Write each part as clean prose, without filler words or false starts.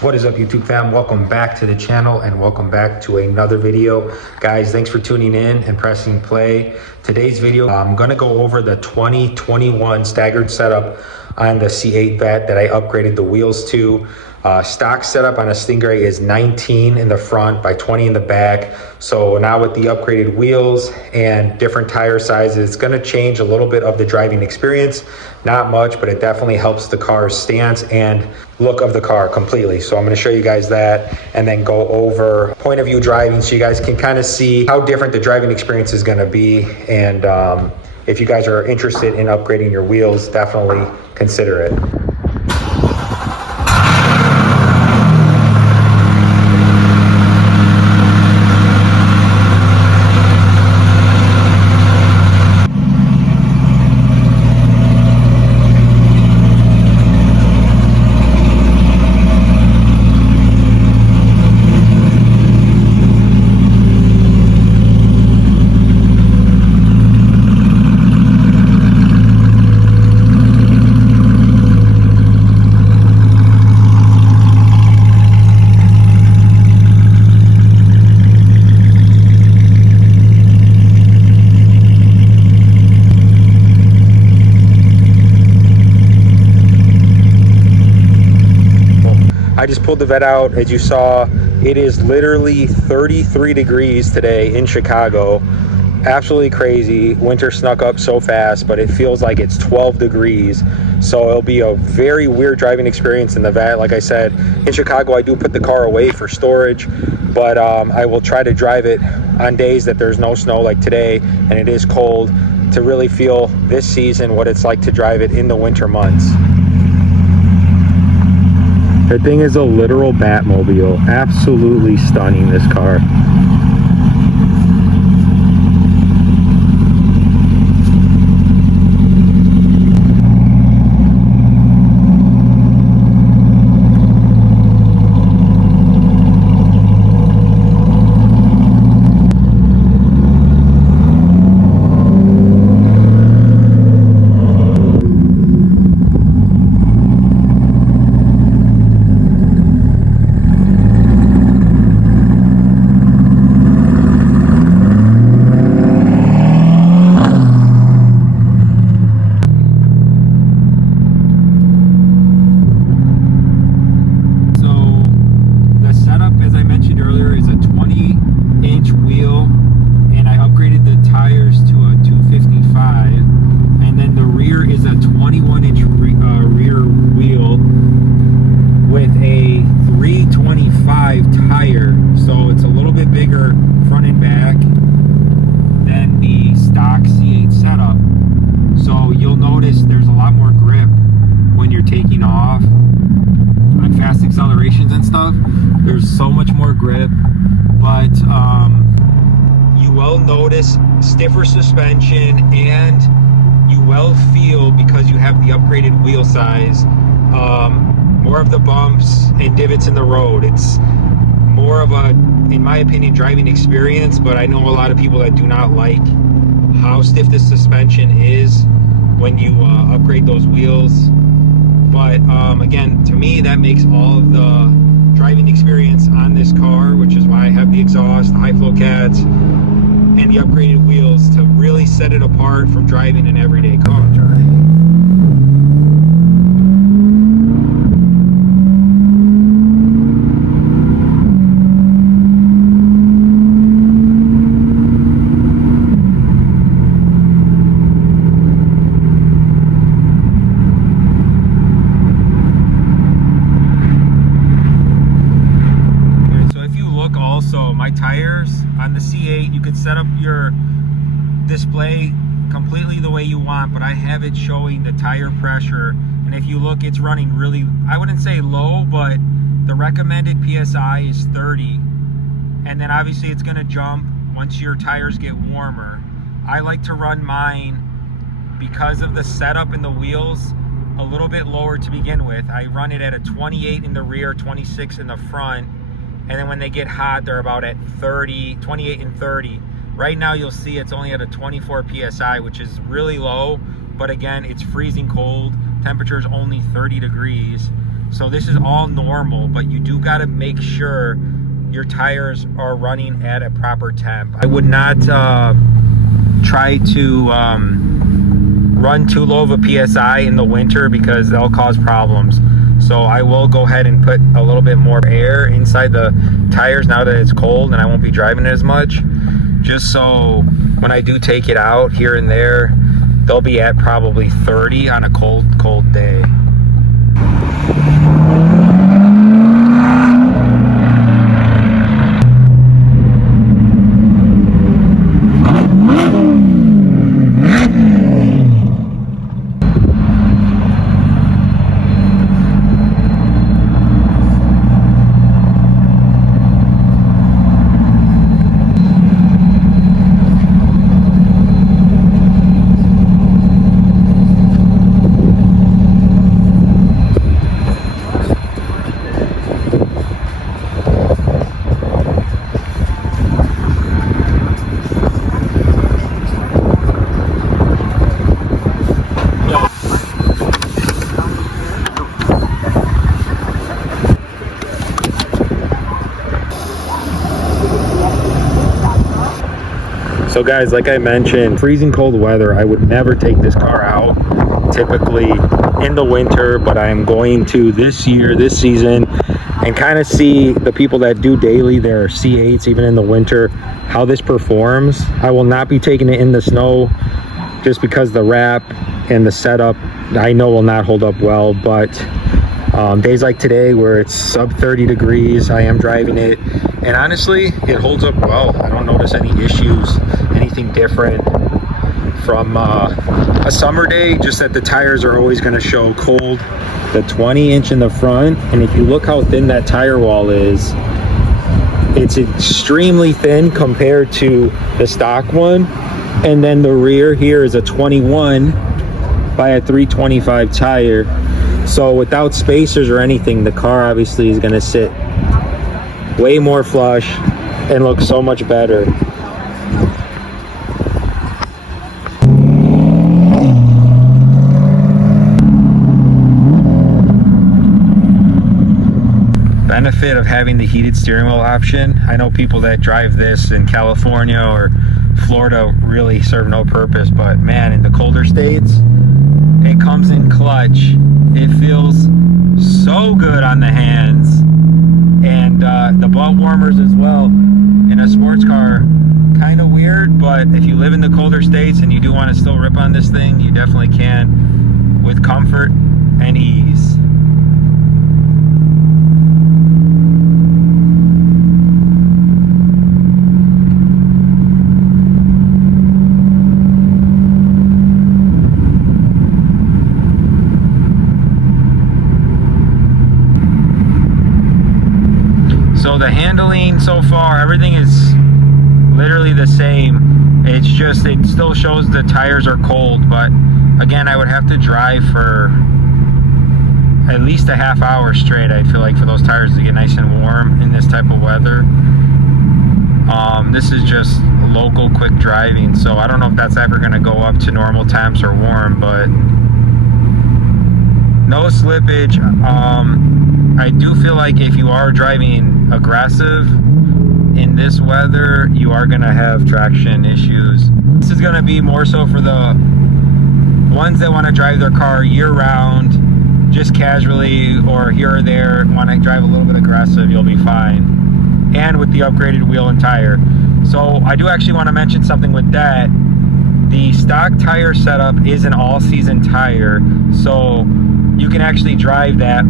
What is up, YouTube fam? Welcome back to the channel and welcome back to another video. Guys, thanks for tuning in and pressing play. Today's video, I'm gonna go over the 2021 staggered setup on the C8 Vet that I upgraded the wheels to. Stock setup on a Stingray is 19 in the front by 20 in the back. So now with the upgraded wheels and different tire sizes, it's gonna change a little bit of the driving experience. Not much, but it definitely helps the car's stance and look of the car completely. So I'm gonna show you guys that and then go over point of view driving so you guys can kind of see how different the driving experience is gonna be. And if you guys are interested in upgrading your wheels, definitely consider it. I just pulled the Vet out. As you saw, it is literally 33 degrees today in Chicago. Absolutely crazy. Winter snuck up so fast, but it feels like it's 12 degrees. So it'll be a very weird driving experience in the Vet. Like I said, in Chicago, I do put the car away for storage, but I will try to drive it on days that there's no snow like today and it is cold to really feel this season what it's like to drive it in the winter months. That thing is a literal Batmobile. Absolutely stunning, this car. Tire, so it's a little bit bigger front and back than the stock C8 setup. So you'll notice there's a lot more grip when you're taking off on fast accelerations and stuff. There's so much more grip, but you will notice stiffer suspension, and you will feel, because you have the upgraded wheel size, more of the bumps and divots in the road. It's more of a, in my opinion, driving experience, but I know a lot of people that do not like how stiff the suspension is when you upgrade those wheels. But again, to me, that makes all of the driving experience on this car, which is why I have the exhaust, the high flow cats, and the upgraded wheels to really set it apart from driving an everyday car. My tires on the C8, you could set up your display completely the way you want, but I have it showing the tire pressure, and if you look, it's running really, I wouldn't say low, but the recommended PSI is 30, and then obviously it's going to jump once your tires get warmer. I like to run mine, because of the setup in the wheels, a little bit lower to begin with. I run it at a 28 in the rear, 26 in the front, and then when they get hot, they're about at 30, 28 and 30. Right now you'll see it's only at a 24 PSI, which is really low, but again, it's freezing cold. Temperature is only 30 degrees. So this is all normal, but you do gotta make sure your tires are running at a proper temp. I would not try to run too low of a PSI in the winter because they'll cause problems. So I will go ahead and put a little bit more air inside the tires now that it's cold and I won't be driving it as much, just so when I do take it out here and there, they'll be at probably 30 on a cold day. So guys, like I mentioned, freezing cold weather, I would never take this car out typically in the winter, but I'm going to this season, and kind of see the people that do daily their C8s even in the winter, how this performs. I will not be taking it in the snow just because the wrap and the setup I know will not hold up well, but days like today where it's sub 30 degrees, I am driving it, and honestly it holds up well. I don't notice any issues, anything different from a summer day, just that the tires are always going to show cold. The 20-inch in the front, and if you look how thin that tire wall is, it's extremely thin compared to the stock one. And then the rear here is a 21 by a 325 tire. So without spacers or anything, the car obviously is going to sit way more flush and look so much better. Benefit of having the heated steering wheel option. I know people that drive this in California or Florida really serve no purpose, but man, in the colder states, it comes in clutch. It feels so good on the hands, and the butt warmers as well in a sports car, kind of weird, but if you live in the colder states and you do want to still rip on this thing, you definitely can with comfort and ease. So the handling so far, everything is literally the same. It's just, it still shows the tires are cold, but again, I would have to drive for at least a half hour straight, I feel like, for those tires to get nice and warm in this type of weather. This is just local quick driving, so I don't know if that's ever going to go up to normal temps or warm, but no slippage. I do feel like if you are driving aggressive in this weather, you are going to have traction issues. This is going to be more so for the ones that want to drive their car year round, just casually or here or there, want to drive a little bit aggressive, you'll be fine. And with the upgraded wheel and tire. So I do actually want to mention something with that. The stock tire setup is an all-season tire, so you can actually drive that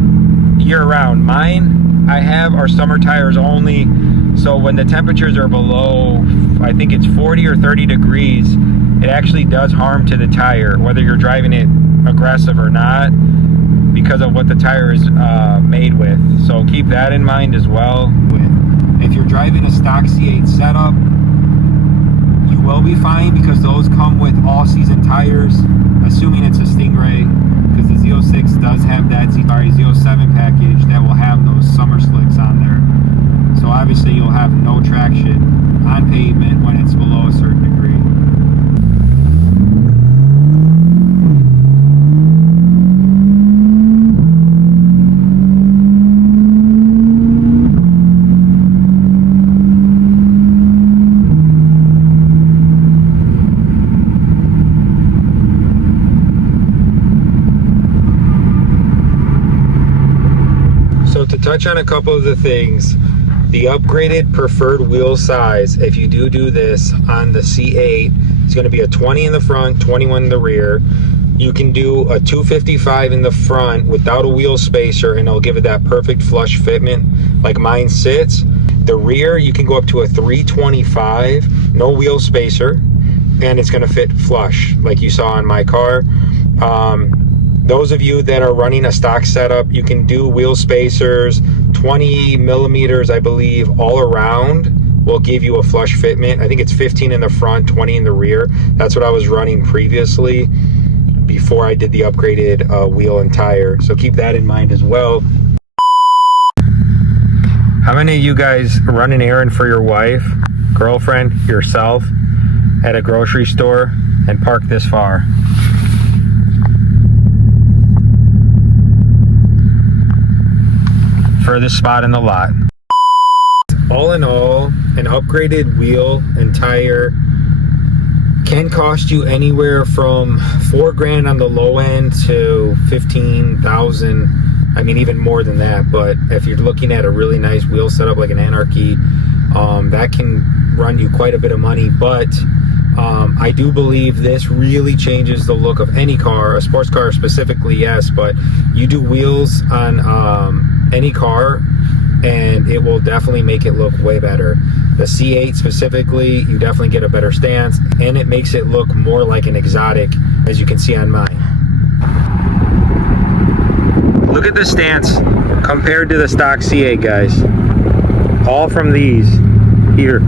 year-round. Mine, I have, are summer tires only, so when the temperatures are below, I think it's 40 or 30 degrees, it actually does harm to the tire, whether you're driving it aggressive or not, because of what the tire is made with. So keep that in mind as well. If you're driving a stock C8 setup, you will be fine because those come with all-season tires, assuming it's a Stingray, because the Z06 does have that Z07 package that will have those summer slicks on there. So obviously you'll have no traction on pavement when it's below a certain degree. Touch on a couple of the things. The upgraded preferred wheel size, if you do this on the C8, it's going to be a 20 in the front, 21 in the rear. You can do a 255 in the front without a wheel spacer, and it'll give it that perfect flush fitment like mine sits. The rear, you can go up to a 325, no wheel spacer, and it's going to fit flush like you saw in my car. Those of you that are running a stock setup, you can do wheel spacers, 20 millimeters, I believe, all around will give you a flush fitment. I think it's 15 in the front, 20 in the rear. That's what I was running previously before I did the upgraded wheel and tire. So keep that in mind as well. How many of you guys run an errand for your wife, girlfriend, yourself at a grocery store and park this far? Furthest spot in the lot. All in all, an upgraded wheel and tire can cost you anywhere from $4,000 on the low end to 15,000. I mean, even more than that. But if you're looking at a really nice wheel setup like an Anarchy, that can run you quite a bit of money. But I do believe this really changes the look of any car, a sports car specifically, yes, but you do wheels on any car and it will definitely make it look way better. The C8 specifically, you definitely get a better stance and it makes it look more like an exotic, as you can see on mine. Look at the stance compared to the stock C8, guys. All from these here.